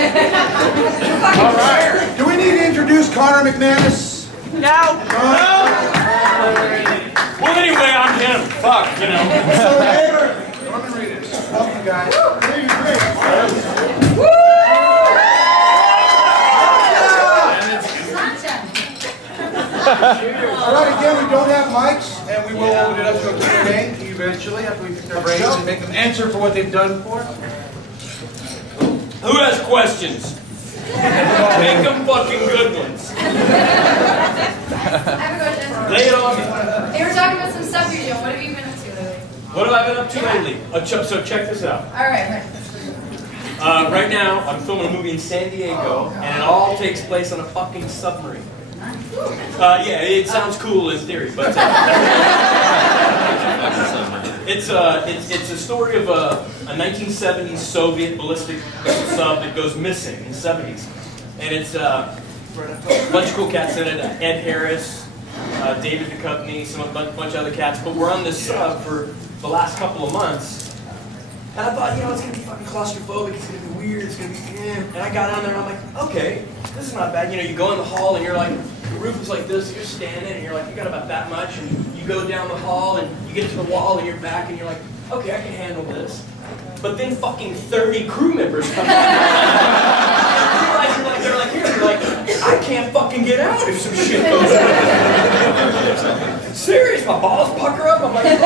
All right. Do we need to introduce Connor McManus? No. Well, anyway, I'm him. Fuck, you know. So, neighbor. Norman Reedus. Welcome, guys. Hey, you're great. Woo! All right, again, we don't have mics, and we will open it up to a Q&A eventually after we pick their brains and make them answer for what they've done for. Who has questions? Make them fucking good ones. I have a question. Lay it on me. They were talking about some stuff you're doing. What have you been up to lately? What have I been up to lately? So check this out. All right. Right now, I'm filming a movie in San Diego, and it all takes place on a fucking submarine. Yeah, it sounds cool in theory, but it's a story of a 1970s Soviet ballistic missile sub that goes missing in the 70s, and it's a bunch of cool cats in it. Ed Harris, David Duchovny, a bunch of other cats. But we're on this sub for the last couple of months. And I thought, you know, it's going to be fucking claustrophobic, it's going to be weird, it's going to be, And I got on there and I'm like, okay, this is not bad. You know, you go in the hall and you're like, the roof is like this, you're standing and you're like, you got about that much. And you go down the hall and you get to the wall and you're back and you're like, okay, I can handle this. But then fucking 30 crew members come out. You realize they're like here, you're like, I can't fucking get out if some shit goes on. Serious, my balls pucker up, I'm like,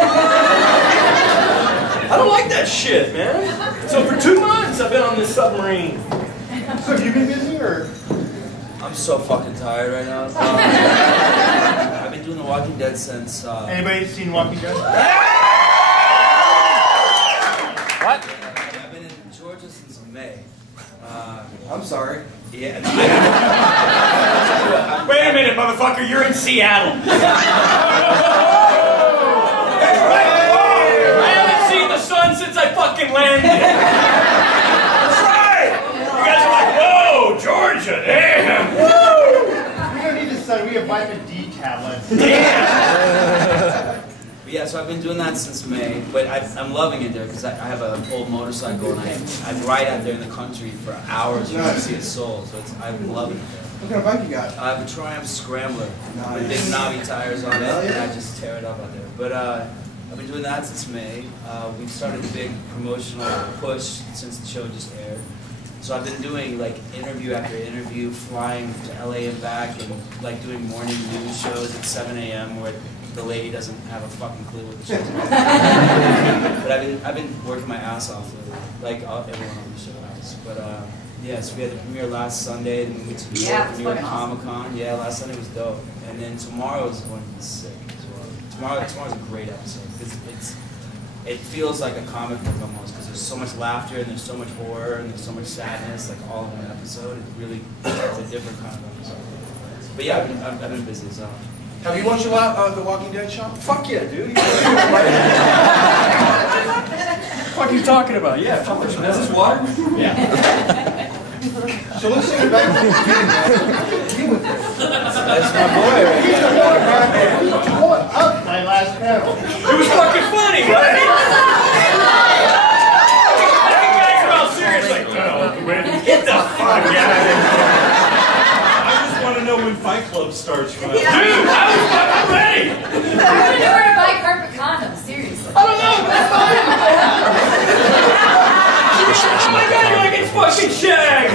I don't like that shit, man. So for 2 months, I've been on this submarine. So have you been busy, or? I'm so fucking tired right now. I've been doing The Walking Dead since... Anybody seen Walking Dead? What? I've been in Georgia since May. I'm sorry. Yeah. Wait a minute, motherfucker, you're in Seattle. Since I fucking landed. That's right! You guys are like, whoa, Georgia, damn! Woo! We don't need to study, we have vitamin D tablets. Damn! Yeah, so I've been doing that since May, but I'm loving it there because I have an old motorcycle and I ride out there in the country for hours and I see it sold, so I'm loving it there. What kind of bike you got? I have a Triumph Scrambler with big knobby tires on it, and I just tear it up out there. But I've been doing that since May. We've started a big promotional push since the show just aired. So I've been doing like interview after interview, flying to LA and back, and like doing morning news shows at 7 a.m. where the lady doesn't have a fucking clue what the show's about. But I've been working my ass off lately, like everyone on the show has. But yeah, so we had the premiere last Sunday, then we went to New York, New York Comic-Con. Yeah, last Sunday was dope. And then tomorrow is going to be sick as well. Tomorrow's a great episode because it feels like a comic book almost because there's so much laughter and there's so much horror and there's so much sadness, like all in one episode. It really is a different kind of episode. But yeah, I've been busy. So. Have you watched The Walking Dead show? Fuck yeah, dude. What are you talking about? Yeah, is this water? Yeah. So let's take it back to the beginning. That's my boy right there. Up my last panel. It was fucking funny, right? You guys are all serious, like, no, get the fuck out of here. I just want to know when Fight Club starts. Dude, I'm ready. I want to know where to buy carpet condoms, seriously. I don't know, that's fine. Oh my god, you're like, it's fucking Shag,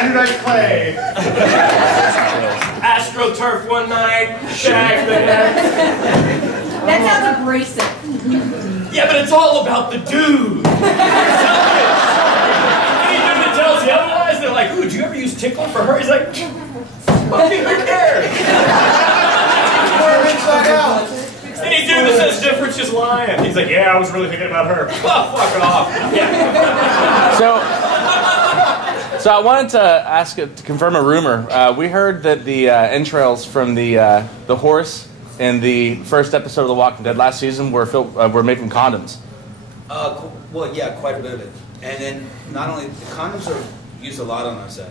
Undernight Clay. Astroturf one night, Shag the next. That sounds abrasive. Yeah, but it's all about the dude. Any dude that tells you otherwise, they're like, ooh, did you ever use Tickler for her? He's like, fucking who cares? Inside out. Any dude that says different's just lying. He's like, yeah, I was really thinking about her. Oh, fuck off. Yeah. So I wanted to ask to confirm a rumor. We heard that the entrails from the horse in the first episode of The Walking Dead last season were made from condoms. Well, yeah, quite a bit of it. And then not only the condoms are used a lot on our set.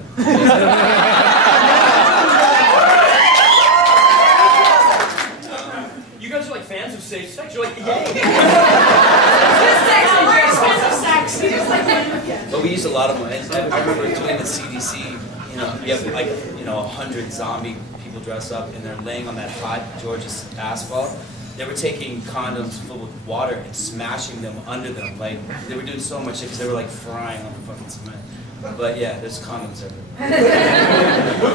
You guys are like fans of safe sex. You're like, yay. Good sex, we're expensive sex. But we used a lot of them. And I remember doing the CDC, you know, you have like, 100 zombie people dressed up and they're laying on that hot Georgia asphalt. They were taking condoms filled with water and smashing them under them. Like, they were doing so much shit because they were like frying on the fucking cement. But yeah, there's condoms everywhere.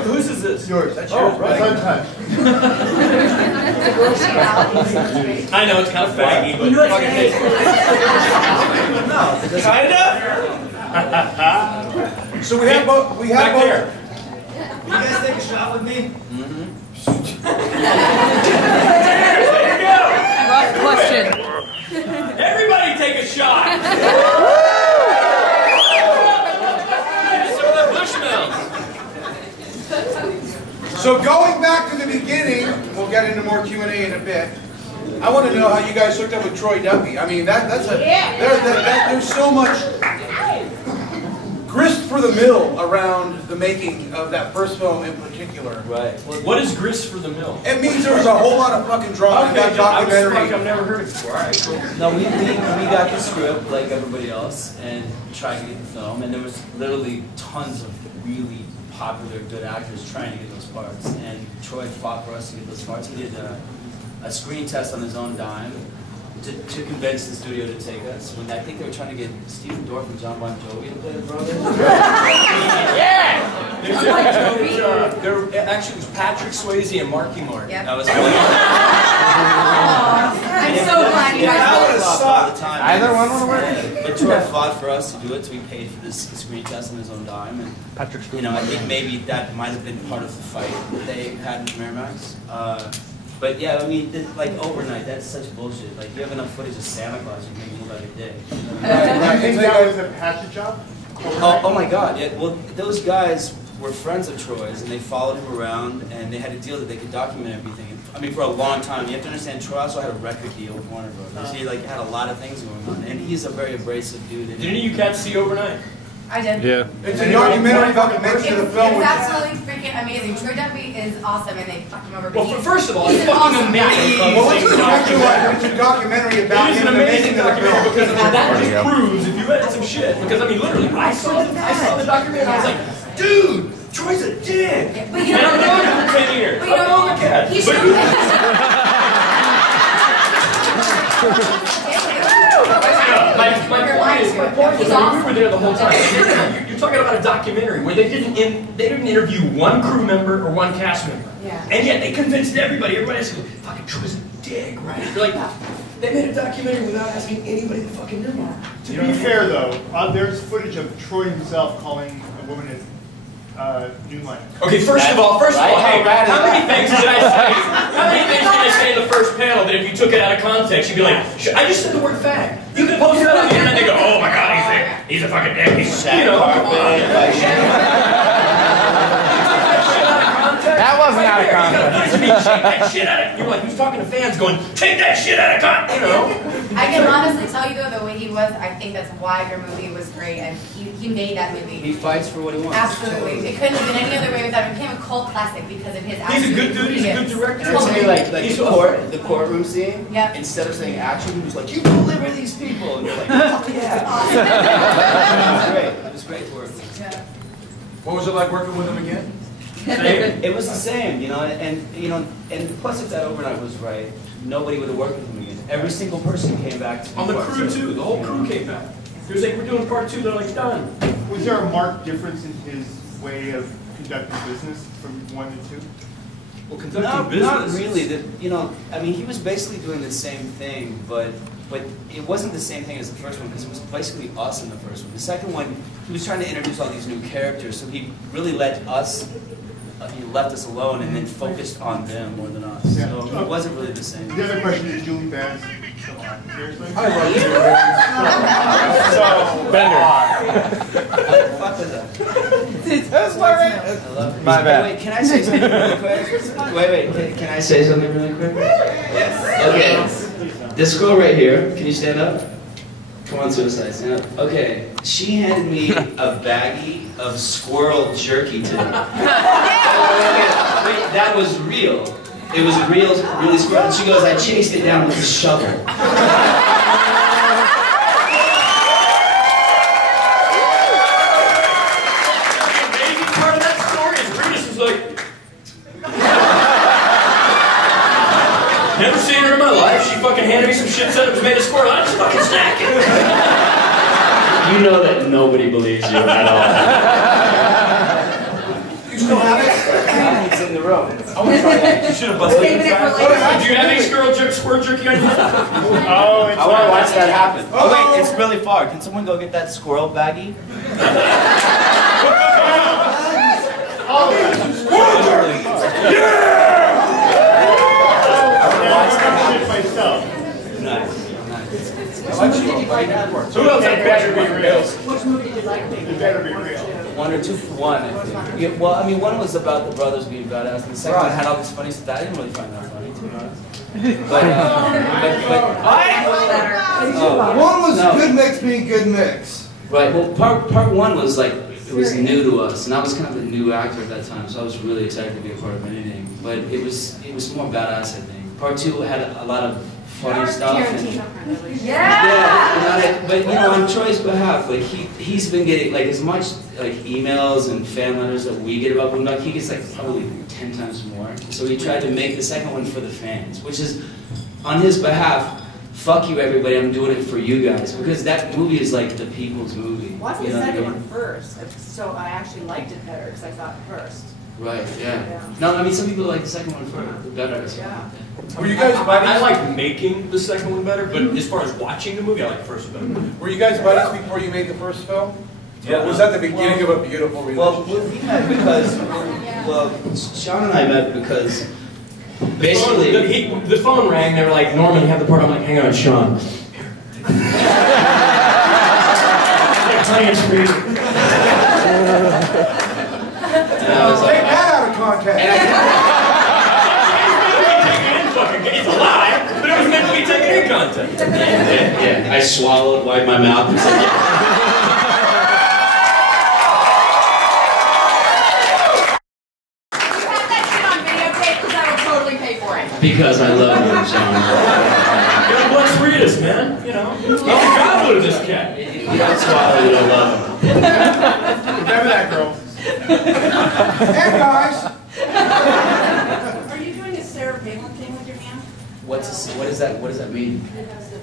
Whose is this? Yours. That's yours, right? I know it's kind of faggy, but fucking hey. No, it doesn't. Kinda. So we have both. We have Back both. there. You guys take a shot with me? There you go. Rough question. Everybody take a shot. Some of the Bushmills. So going back to the beginning, we'll get into more Q&A in a bit. I want to know how you guys hooked up with Troy Duffy. I mean, that's a there's so much grist for the mill around the making of that first film in particular. Right. What is grist for the mill? It means there was a whole lot of fucking drama in that I was documentary. like, I've never heard it before. All right, cool. No, we got the script like everybody else and tried to get the film, and there was literally tons of really popular, good actors trying to get those parts. And Troy fought for us to get those parts. He did a screen test on his own dime to convince the studio to take us. When I think they were trying to get Stephen Dorff and John Bon Jovi to play the brothers. Yeah! There actually was Patrick Swayze and Marky Mark. Yep. That was I'm so glad you guys all the time. Either one would work. But Troy fought for us to do it, so we paid for this screen test on his own dime. And Patrick Swayze. you know, I think maybe that might have been part of the fight that they had in Miramax. But yeah, I mean, like overnight, that's such bullshit. Like, you have enough footage of Santa Claus, you can make it look like a dick. I think that was a hatchet job? Oh my God, yeah. Well, those guys were friends of Troy's, and they followed him around, and they had a deal that they could document everything. I mean, for a long time. You have to understand, Troy also had a record deal with Warner Brothers. He like had a lot of things going on, and he's a very abrasive dude. Did any of you cats see Overnight? I did. Yeah. It's a documentary about the making of the film. It's absolutely freaking amazing. Troy Duffy is awesome, and they fucked him over. Well, first of all, he's it's an fucking awesome guy. amazing. Well, it's a documentary about It is him an and the amazing making of the documentary because film. that just proves if you edit some shit. Because I mean, literally, I saw the documentary and I was like, dude, Troy's a dick. Yeah, but you And I've known know, him for 10 years. but you know, Oh my God. he But- My point is, we were there the whole time. You're talking about a documentary where they didn't interview one crew member or one cast member, Yeah. and yet they convinced everybody. Everybody else goes, "Fucking Troy's a dick," right? They're like, they made a documentary without asking anybody to fucking know. To be fair, though, there's footage of Troy himself calling a woman a new line. Okay, first of all, hey, how many things did I say? How many things did I say in the first panel that if you took it out of context, you'd be like, I just said the word fag. You can post it on the internet and they go, oh my God, he's a fucking dick. You know, That wasn't out of context. Take that shit out of. You're like, who's talking to fans going, take that shit out of context? You know. I can honestly tell you though, the way he was, I think that's why your movie was great, and he made that movie. He fights for what he wants. Absolutely. It couldn't have been any other way without it. It became a cult classic because of his He's a good dude. He's a good director. And I tell you, like the courtroom scene, Yep. instead of saying action, he was like, you deliver these people. And you're like, fuck yeah. It was great to work with. Yeah. What was it like working with him again? It was the same, you know, and plus if that overnight was right, nobody would have worked with him again. Every single person came back to On the crew too. The whole crew came back. He was like, we're doing part 2. They're like, done. Was there a marked difference in his way of conducting business from 1 to 2? Well, conducting business. Not really. You know, I mean, he was basically doing the same thing, but it wasn't the same thing as the first one because it was basically us in the first one. The second one, he was trying to introduce all these new characters, so he really let us. He left us alone and then focused on them more than us. Yeah. So it wasn't really the same. The other question is Julie Benz. Come on, seriously? I love you. What the fuck was that? That's my I love it. My bad. Wait, can I say something really quick? Wait, can I say something really quick? Yes. Okay. This girl right here, can you stand up? Come on, Suicide, stand up. Okay, she handed me a baggie of squirrel jerky today. Wait, that was real. It was real, really squirrel. And she goes, I chased it down with a shovel. shit said it was made of squirrel. I just fucking snack it. You know that nobody believes you at all. You still have it? It's in the room. You should have busted it. Do you have any squirrel jerky on your phone? Oh, it's I want to watch that happen. Oh wait, it's really far. Can someone go get that squirrel baggie? myself. Nice. So who else had a picture of your Which movie did you like? It better be real. One or two for one, I think. Yeah, well, I mean, one was about the brothers being badass, and the second one had all this funny stuff. I didn't really find that funny, to be honest. One was good mix being good mix. Right. Well, part one was like it was new to us, and I was kind of a new actor at that time, so I was really excited to be a part of anything. But it was more badass, I think. Part two had a lot of funny stuff. Yeah, but you know, on Troy's behalf, like he's been getting like as much like emails and fan letters that we get about Boondock, he gets like probably 10 times more. So he tried to make the second one for the fans, which is on his behalf. Fuck you, everybody! I'm doing it for you guys because that movie is like the people's movie. Watch the second one first, so I actually liked it better because I thought first. Right. Yeah. No, I mean some people like the second one better. Yeah. Were you guys buddies? I like making the second one better, but as far as watching the movie, I like the first one better. Were you guys buddies before you made the first film? Yeah. Or was that the beginning of a beautiful relationship? Well, we met because Sean and I met because basically The phone rang. They were like, "Norman, you have the part." I'm like, "Hang on, Sean." Client speak. Take that out of context. It's a lie, but it was meant to be taken in context. yeah, I swallowed, wiped my mouth, and said, "Yeah." You have that shit on videotape because I will totally pay for it. Because I love you, Sean. God bless Reedus, man. You know, I'm the gobbler of this cat. You don't swallow, you don't love him. Remember that, girl. Hey guys! Are you doing a Sarah Palin thing with your hand? What does that mean?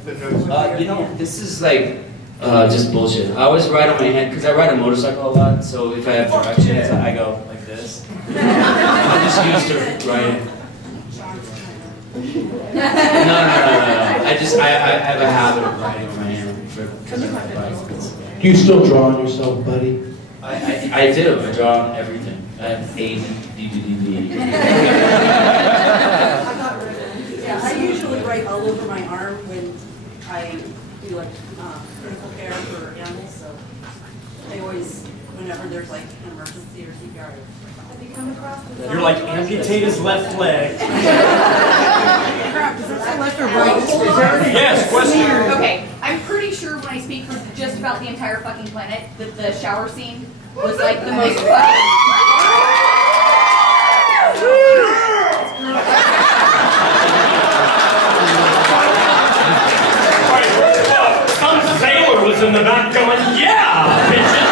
The nose. You know, this is like just bullshit. I always ride on my hand because I ride a motorcycle a lot. So if I have directions, I go like this. I'm just used to riding. No. I have a habit of riding on my hand because of my bike. Do you still draw on yourself, buddy? I do. I draw on everything. I have ADD. Yeah, I usually write all over my arm when I do like critical care for animals. So they always, whenever there's like an emergency or CPR, have you come across this? You're like, amputate his left leg. Crap, is that left or right? Yes, question. Okay, I'm pretty sure when I speak for just about the entire fucking planet, that the shower scene was like the most fucking... Some sailor was in the back going, "Yeah, bitches!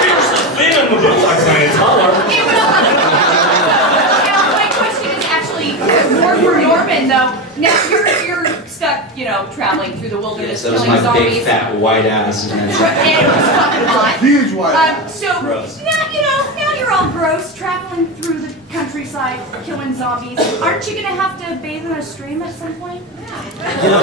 Fiercely thin in the Boondocks science holler." Now, my question is actually more for Norman, though. Now, you're stuck, you know, traveling through the wilderness, Yes, that was killing my zombies. big fat white ass. And it was fucking hot. Huge white. So now you're all gross, traveling through the countryside, killing zombies. Aren't you gonna have to bathe in a stream at some point? You know,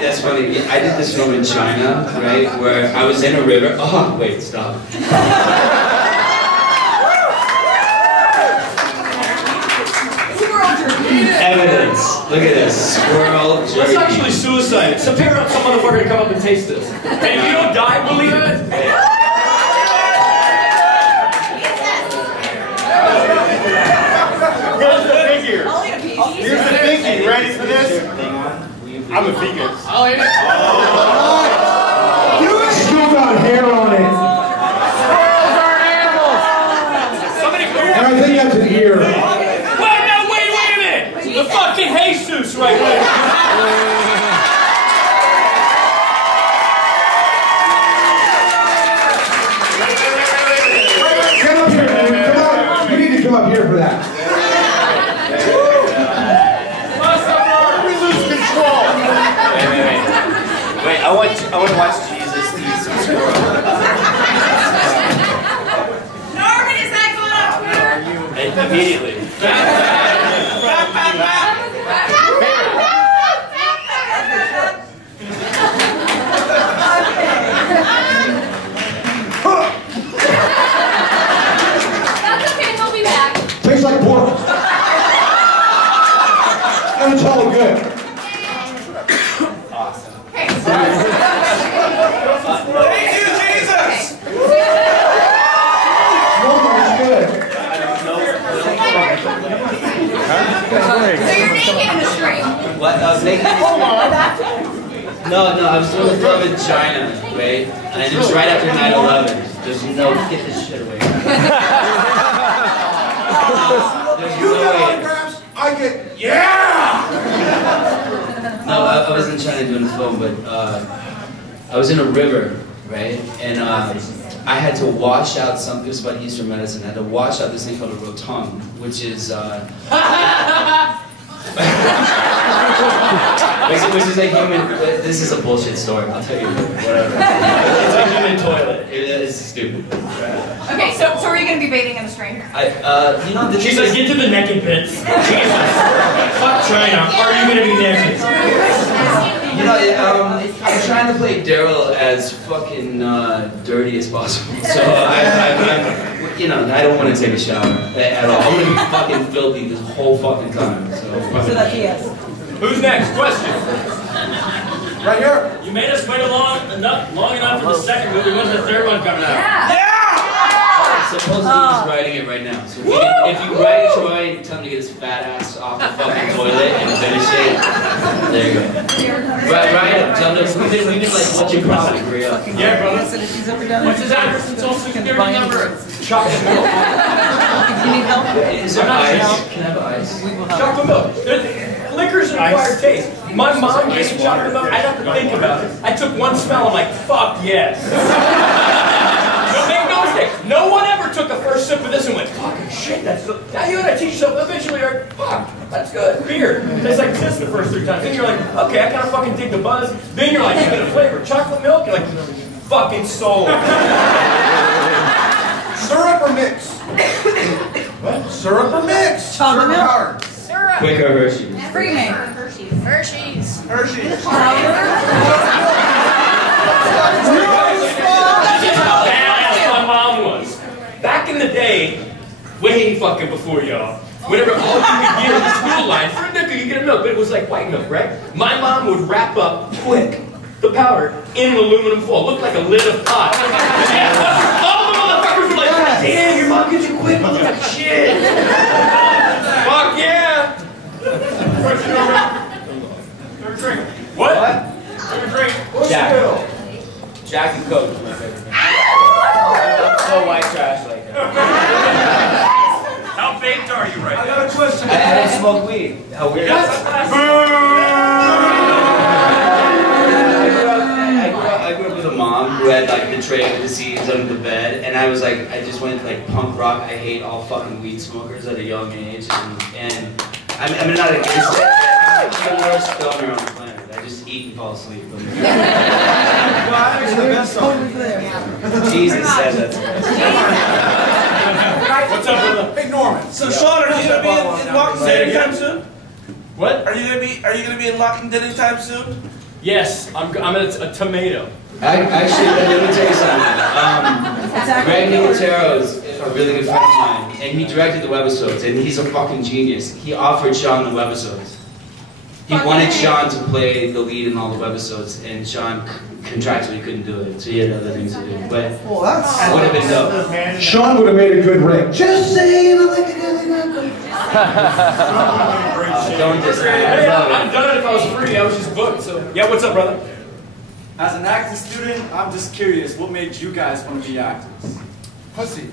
that's funny. I did this film in China, right, where I was in a river. Oh, wait, stop. Evidence. Look at this. Squirrel jerky. That's actually suicide. Some motherfucker to come up and taste this. And if you don't die, believe it. Here's the figure. I'll eat a piece. Here's the figure. You ready for this? I'm a vegan. Oh, yeah. Still got hair on it. Squirrels aren't animals. Somebody And I think that's an ear. Wait a minute! The fucking Jesus right there! Come up here, man. Come on. You need to come up here for that. want to watch Jesus eat some squirrel. Norman, is that going on Twitter? Immediately. That's okay, he'll be back. Tastes like pork. And it's all good. Awesome. Okay, Thank you, Jesus! It's good. so you're naked in the stream. What? I was naked. No, I was doing the film in China, right? And it was right after 9/11. There's no, get this shit away. There's You no get way. autographs, I get, yeah! No, I wasn't trying to do the film, but I was in a river, right? And I had to wash out something. It was about Eastern medicine. I had to wash out this thing called a rotund, which is which is a human. This is a bullshit story. I'll tell you whatever. It's a human toilet. It's stupid. Okay, so are you going to be bathing in the stream? You know, She's like, get to the naked bits. Jesus. Fuck China. Are you gonna be naked? You know, I'm trying to play Daryl as fucking dirty as possible. So you know, I don't want to take a shower at all. I'm gonna be fucking filthy this whole fucking time. So that's yes. Who's next? Question. Right here. You made us wait long enough for the second movie. When's the third one coming out? Yeah! supposedly he's writing it right now. So if you write Troy, tell him to get his fat ass off the fucking toilet and finish it. There you go. Write him. Tell him we've been like, what's your problem? Yeah, brother. What's his address and social security number? Chocolate milk. Is there ice? Can I have ice? Chocolate milk. Liquor's an acquired taste. My mom gave me chocolate milk. I'd have to think about it. I took one smell. I'm like, fuck yes. No, make no mistake. No one ever took a first sip of this and went, fucking shit, that's the... Now you gotta teach yourself. Eventually you're like, fuck, that's good. Beer. Tastes like this the first 3 times. Then you're like, okay, I kind of fucking dig the buzz. Then you're like, you get a flavor. Chocolate milk, you're like, fucking soul. Syrup or mix? What? Syrup or mix? Chocolate milk. Hard. Syrup. Quick or Hershey's? Creamy. Hershey's. Hershey's. Hershey's. That's how badass my mom was. Back in the day, way fucking before y'all, whenever all you could get in the school line, for a nickel you get a milk, but it was like white milk, right? My mom would wrap up, quick, the powder in an aluminum foil. Looked like a lid of pot. Yeah, all the motherfuckers were like, damn, your mom gets you quick, motherfucking shit. Fuck yeah. Question over. Third drink. What? Third drink. Jack. Jack and Coke is my favorite. I'm so white trash like that. How baked are you right now? I got a question. I don't smoke weed. How weird is that? I grew up with a mom who had like the tray of disease under the bed, and I was like, I just went like punk rock. I hate all fucking weed smokers at a young age, and I'm not against it. I'm the worst stoner on the planet. I just eat and fall asleep. Jesus said that's the best. What's up, brother? Hey, Norman. So Sean, are you gonna be in Walking Dead anytime soon? What? Are you gonna be in Walking Dead anytime soon? Yes, I'm a tomato. Actually, let me tell you something. Greg Nicotero is a really good friend of mine, and he directed the webisodes, and he's a fucking genius. He offered Sean the webisodes. He wanted Sean to play the lead in all the webisodes, and Sean contractually couldn't do it, so he had other things to do. But Well, that's would have been dope. Sean would have made a good Rick. Just saying, I like to get it. Don't diss me. Hey, I've done it if I was free. I was just booked. So yeah, what's up, brother? As an acting student, I'm just curious, what made you guys want to be actors? Pussy.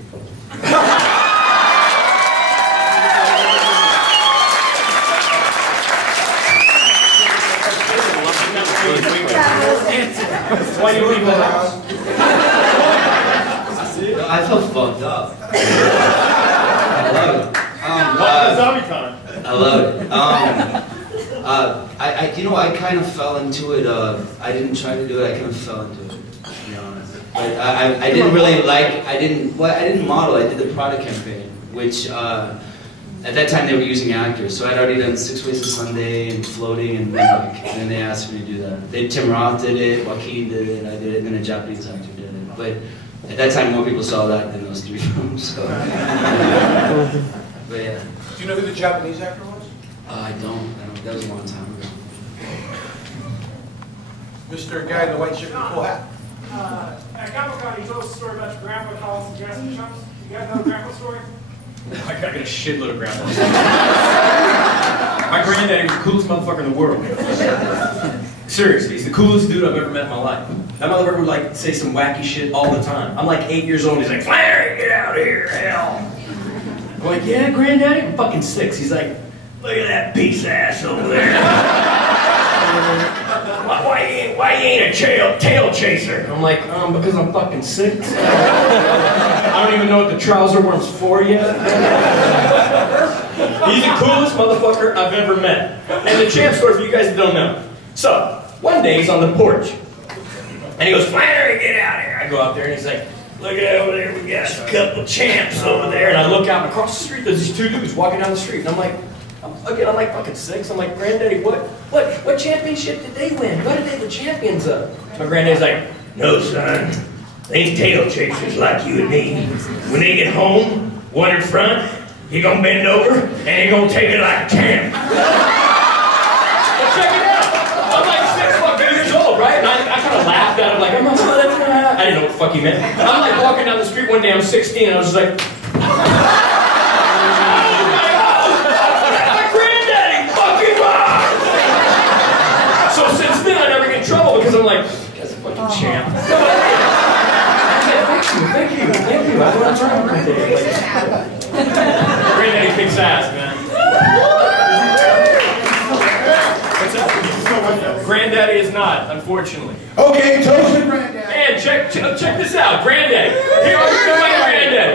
Why you leave the house? I feel fucked up. I love it. ZomBcon. I love it. You know, I kind of fell into it. I didn't try to do it. I kind of fell into it, to be honest. But I didn't really like. I didn't model. I did the product campaign, which at that time they were using actors. So I'd already done 6 Ways to Sunday and Floating and Boondock, and then they asked me to do that. Tim Roth did it, Joaquin did it, I did it, and then a Japanese actor did it. But at that time, more people saw that than those 3 films. So. But yeah. Do you know who the Japanese actor was? I don't. That was a long time ago. Mr. Guy in the white shirt and cool hat. At ZomBcon, you told us a story about your grandpa calling some gas and chumps. You guys know the grandpa story? I got a shitload of grandpas. My granddaddy was the coolest motherfucker in the world. Seriously, he's the coolest dude I've ever met in my life. That motherfucker would like say some wacky shit all the time. I'm like 8 years old and he's like, Flanery, get out of here, hell. I'm like, yeah, granddaddy? I'm fucking 6. He's like, look at that piece of ass over there. Why you ain't a tail chaser? I'm like, because I'm fucking 6. I don't even know what the trouser worm's for yet. He's the coolest motherfucker I've ever met. And the champ story for you guys that don't know. So, one day he's on the porch. And he goes, Flanery, get out here. I go out there and he's like, look at over there, we got a couple champs over there. And I look out and across the street, there's these 2 dudes walking down the street. And I'm like, I'm like fucking 6. I'm like, Granddaddy, what championship did they win? What did they the champions of? My granddaddy's like, no, son. They ain't tail chasers like you and me. When they get home, one in front, he gonna bend over and he gonna take it like a champ. Well, check it out. I'm like 6 fucking years old, right? And I kind of laughed at him like, I didn't know what the fuck he meant. I'm like walking down the street one day, I'm 16, and I was just like, because I'm like, that's a fucking champ. Thank you. I want to try one day. Granddaddy kicks ass, man. What's up? Granddaddy is not, unfortunately. Okay, toast to Granddaddy. And check this out, Granddaddy.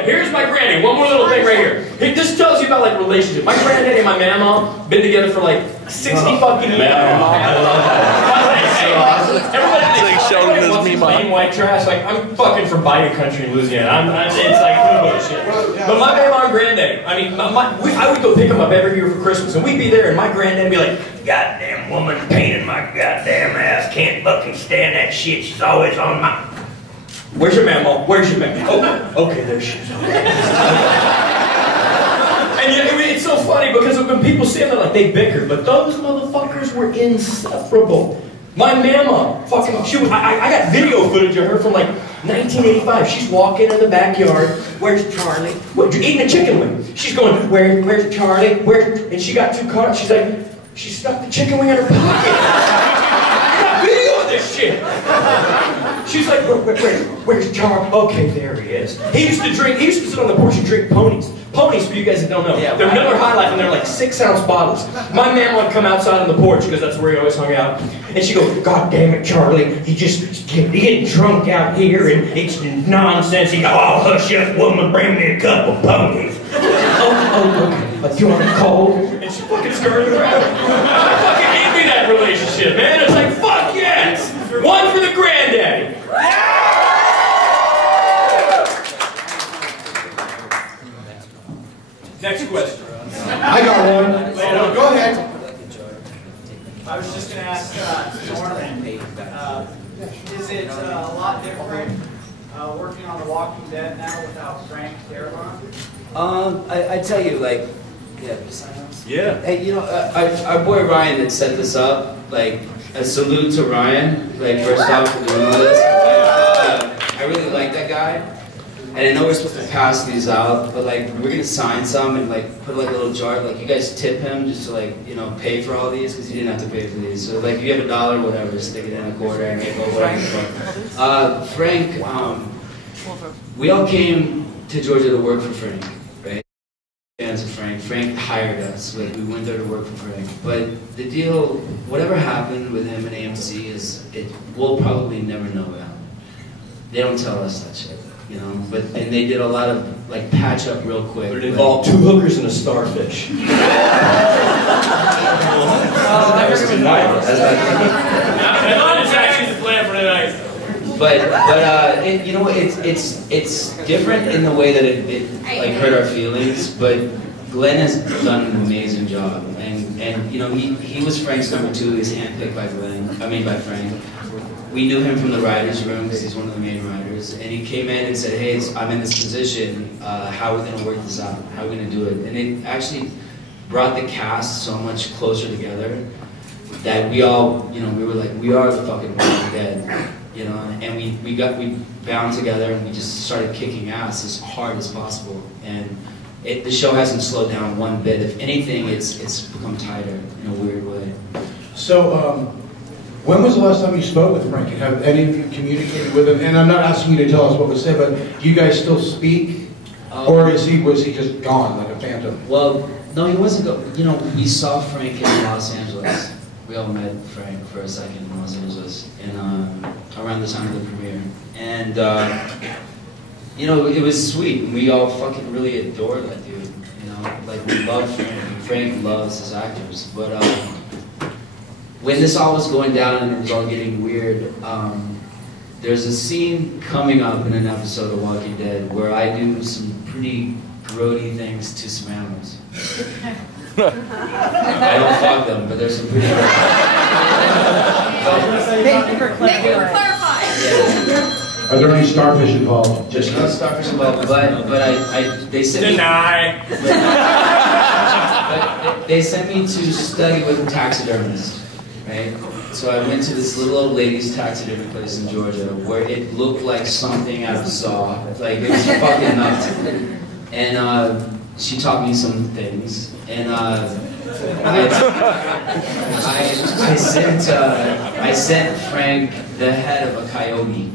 Here's my granddaddy. One more little thing right here. This tells you about like relationship. My granddaddy and my mama been together for like 60 fucking years. I love that. Everybody wants this plain white trash. Like, I'm fucking from Bayou country in Louisiana. It's like, who knows shit. But my grandma and granddaddy, I mean, I would go pick them up every year for Christmas, and we'd be there, and my granddad would be like, goddamn woman painting my goddamn ass, can't fucking stand that shit, she's always on my... Where's your mama? Where's your mama? Oh, okay, there she is. And yet, it's so funny because when people say that, like, they bicker, but those motherfuckers were inseparable. My mama, fucking, I got video footage of her from like 1985. She's walking in the backyard. Where's Charlie? Eating a chicken wing. She's going, where's Charlie? And she got 2 cards. She's like, she stuck the chicken wing in her pocket. I got video of this shit. She's like, where's Charlie? Okay, there he is. He used to sit on the porch and drink ponies. Ponies, for you guys that don't know, they're Miller High Life and they're like 6-ounce bottles. My man would come outside on the porch because that's where he always hung out. And she'd go, God damn it, Charlie, he getting drunk out here and it's nonsense. He'd go, oh, hush up, woman, bring me a couple ponies. Okay, but you want a cold? And she fucking skirted around. I fucking envy that relationship, man. It's like, fuck yes! One for the granddaddy. Next question. I got one. Go ahead. I was just going to ask Norman, is it a lot different working on The Walking Dead now without Frank Darabont? I tell you, like, yeah. Hey, you know, our boy Ryan that set this up, like, a salute to Ryan, like, first off, for doing all this. I really like that guy. And I know we're supposed to pass these out, but like we're gonna sign some and like put like a little jar. Like you guys tip him just to like pay for all these because you didn't have to pay for these. So like if you have $1 or whatever, stick it in a quarter and get whatever. Frank, we all came to Georgia to work for Frank, right? Fans of Frank. Frank hired us. Like we went there to work for Frank. But the deal, whatever happened with him and AMC is we'll probably never know about. They don't tell us that shit. You know, and they did a lot of like patch up real quick. But it involved 2 hookers and a starfish. That was tonight. It's actually the plan for tonight. But you know, it's different in the way that it like hurt our feelings. But Glenn has done an amazing job, and you know, he was Frank's number 2. He was handpicked by by Frank. We knew him from the writers' room because he's one of the main writers, and he came in and said, "Hey, I'm in this position. How are we going to work this out? How are we going to do it?" And it actually brought the cast so much closer together that we all, you know, we were like, we are the fucking Walking Dead, you know, and we bound together and we just started kicking ass as hard as possible, and the show hasn't slowed down one bit. If anything, it's become tighter in a weird way. So, when was the last time you spoke with Frank? Have any of you communicated with him? And I'm not asking you to tell us what was said, but do you guys still speak? Or was he just gone like a phantom? Well, no, he wasn't you know, we saw Frank in Los Angeles. We all met Frank for a second in Los Angeles, around the time of the premiere. And, you know, it was sweet. We all fucking really adored that dude, you know? Like, we love Frank. Frank loves his actors. But, when this all was going down and it was all getting weird, there's a scene coming up in an episode of Walking Dead where I do some pretty grody things to some animals. I don't fuck them, but there's some pretty grody. Thank you for clarifying. Yeah. Are there any starfish involved? There's no starfish involved, but they sent me... Deny! But they sent me to study with a taxidermist. Right? So I went to this little old lady's taxidermy place in Georgia where it looked like something out of Saw. Like, it was fucking nuts. And she taught me some things. And I sent Frank the head of a coyote,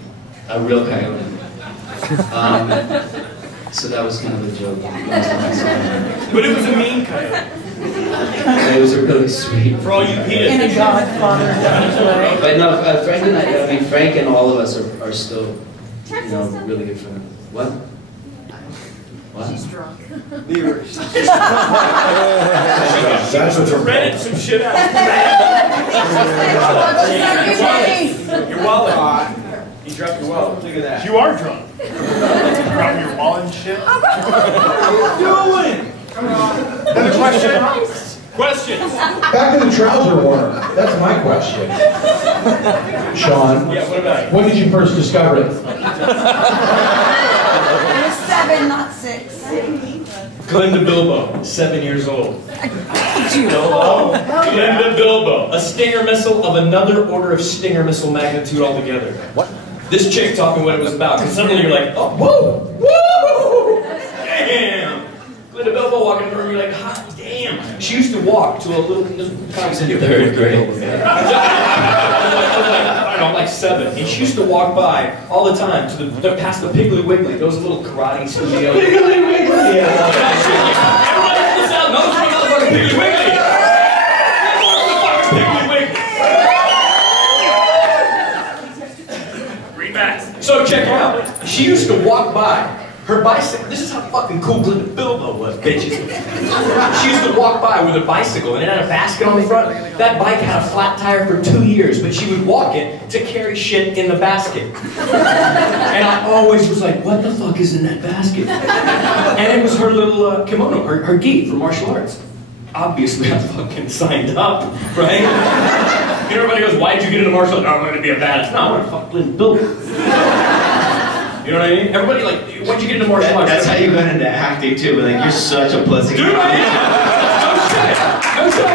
a real coyote. So that was kind of a joke. But it was a mean coyote. It was a really sweet. For all you penis. In a Godfather way. But no, Frank and I mean, Frank and all of us are still, you know, really good friends. What? What? She's drunk. That's what Reddit some shit out. Your wallet. You dropped your wallet. Look at that. You are drunk. Dropping your wallet and shit. What are you doing? Another question? Questions? Back to the trouser warmer. That's my question. Sean, Yeah, what about it? when did you first discover it? It was 7, not 6. Glenda Bilbo, 7 years old. Oh, Glenda Bilbo, a Stinger missile of another order of Stinger missile magnitude altogether. What? This chick taught me what it was about, because suddenly you're like, oh, whoa, whoa, damn. Glenda Bilbo walking in the room, you're like, hot damn. She used to walk to a little, I was in 3rd grade. I was like 7, and she used to walk by all the time to past the Piggly Wiggly. There was a little karate studio. Piggly Wiggly! Yeah. Everybody in the South knows what motherfucking Piggly Wiggly is. Piggly Wiggly. Read back. So check it out. She used to walk by. Her bicycle, this is how fucking cool Glenda Bilbo was, bitches. She used to walk by with a bicycle and it had a basket on the front. That bike had a flat tire for 2 years, but she would walk it to carry shit in the basket. And I always was like, what the fuck is in that basket? And it was her little kimono, her gi for martial arts. Obviously, I fucking signed up, right? And everybody goes, why'd you get into martial arts? Oh, I'm gonna be a badass. No, I want to fuck Glenda Bilbo. You know what I mean? Everybody like, when'd you get into martial arts? That's how you got into acting too. Like, you're such a pussy. Dude, I am. No shit. I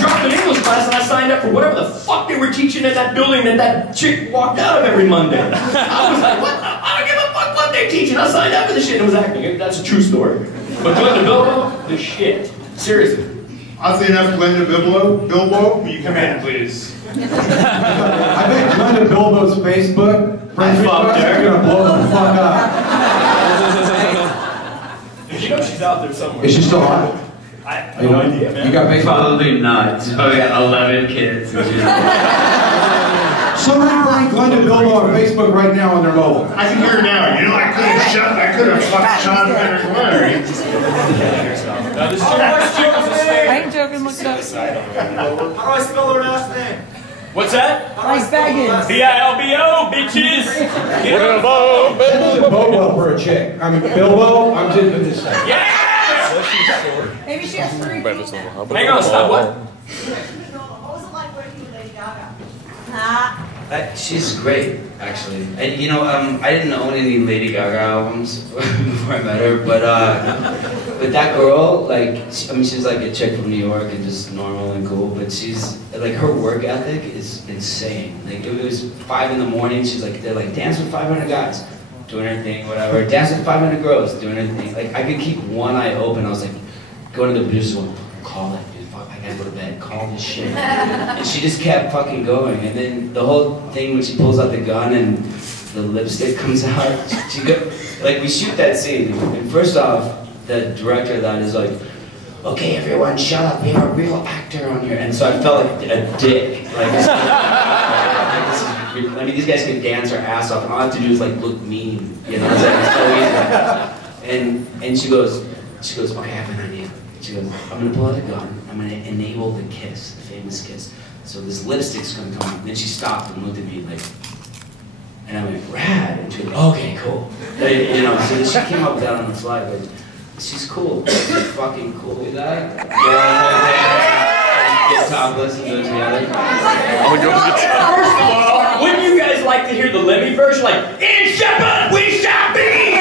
dropped an English class and I signed up for whatever the fuck they were teaching at that building that chick walked out of every Monday. I was like, what the? I don't give a fuck what they're teaching. I signed up for this shit and it was acting. That's a true story. But Glenda Bilbo, the shit. Seriously. Oddly enough, Glenda Bilbo, will you come in, please? I bet Glenda Bilbo's Facebook. I fucked her. You're gonna blow the fuck up. You know she's out there somewhere. Is she still on? I have no idea, man. You got Facebook? Probably not. Oh yeah, 11 kids. Somebody find Glenda Bilbo on Facebook right now on their mobile. I can hear her now. You know, I could have fucked Sean Flanery. Now this chick was a ain't joking, look it up. How do I spell her last name? What's that? Like Baggins. B-I-L-B-O, bitches. Bilbo for a chick. I mean, Bilbo, I'm just with this thing. Yes! Maybe she has 3 feet now. Hang on, stop, what? What was it like working with Lady Gaga? She's great, actually. And you know, I didn't own any Lady Gaga albums before I met her, but that girl, like, I mean, she's like a chick from New York and just normal and cool, but she's, like, her work ethic is insane. Like, it was 5 in the morning, she's like, they're like, dance with 500 guys, doing her thing, whatever, dance with 500 girls, doing her thing. Like, I could keep one eye open, I was like, going to the producer, going, call it, dude, fuck, I gotta go to bed, call this shit. And she just kept fucking going, and then the whole thing when she pulls out the gun and the lipstick comes out, she go, like, we shoot that scene, and first off, the director of that is like, okay, everyone, shut up. We have a real actor on here, and so I felt like a dick. Like, I mean, these guys can dance their ass off, and all I have to do is like look mean, you know? It's like, so easy. And she goes, okay, I have an idea. She goes, I'm gonna pull out a gun. I'm gonna enable the kiss, the famous kiss. So this lipstick's gonna come on. And then she stopped and looked at me like. And I went, rad. And she goes, okay, cool. You know, so she came up with that on the fly, but she's cool. She's fucking cool. With that? Yeah, get topless and go together. First of all, wouldn't you guys like to hear the Lemmy version? Like, in Shepherd we shall be!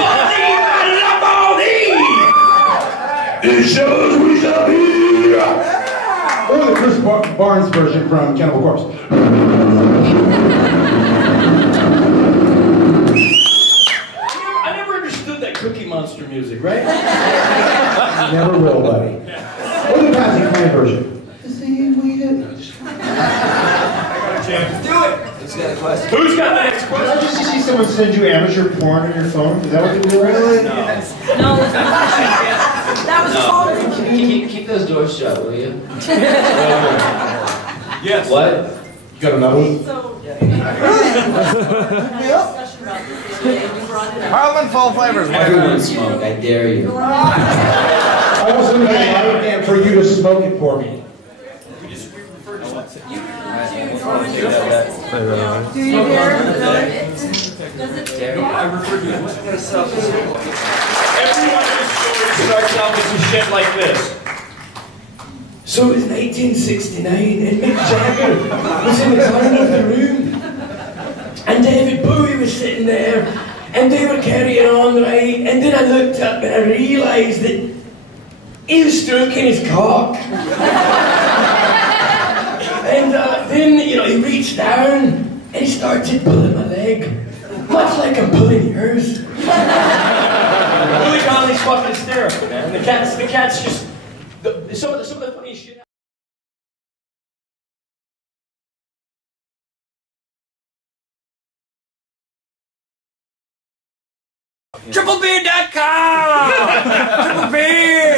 Believe and love on thee! In Shepherd we shall be! Or the Chris Barnes version from Cannibal Corpse. Cookie Monster music, right? Never will, buddy. Or the Patsy Cline version. Do it! Who's got a question? Who's got the next question? Did you see someone send you amateur porn on your phone? Is that what they do? Really? No. No, that was called. Keep those doors shut, will you? Yes. What? You got another one? So, Harlan full flavors. Everyone smoke, I dare you. I was looking at my hand for you to smoke it for me. Do you dare? I refer to it. Everyone in this story starts out with some shit like this. So it was 1969 and Mick Jagger was in the corner of the room and David Bowie was sitting there and they were carrying on, right? And then I looked up and I realised that he was stroking his cock. And then, you know, he reached down and he started pulling my leg, much like I'm pulling yours. Billy Connolly's fucking hysterical, man. The cat's just... Some of the funniest shit... TripleBeer.com! Triple Beer!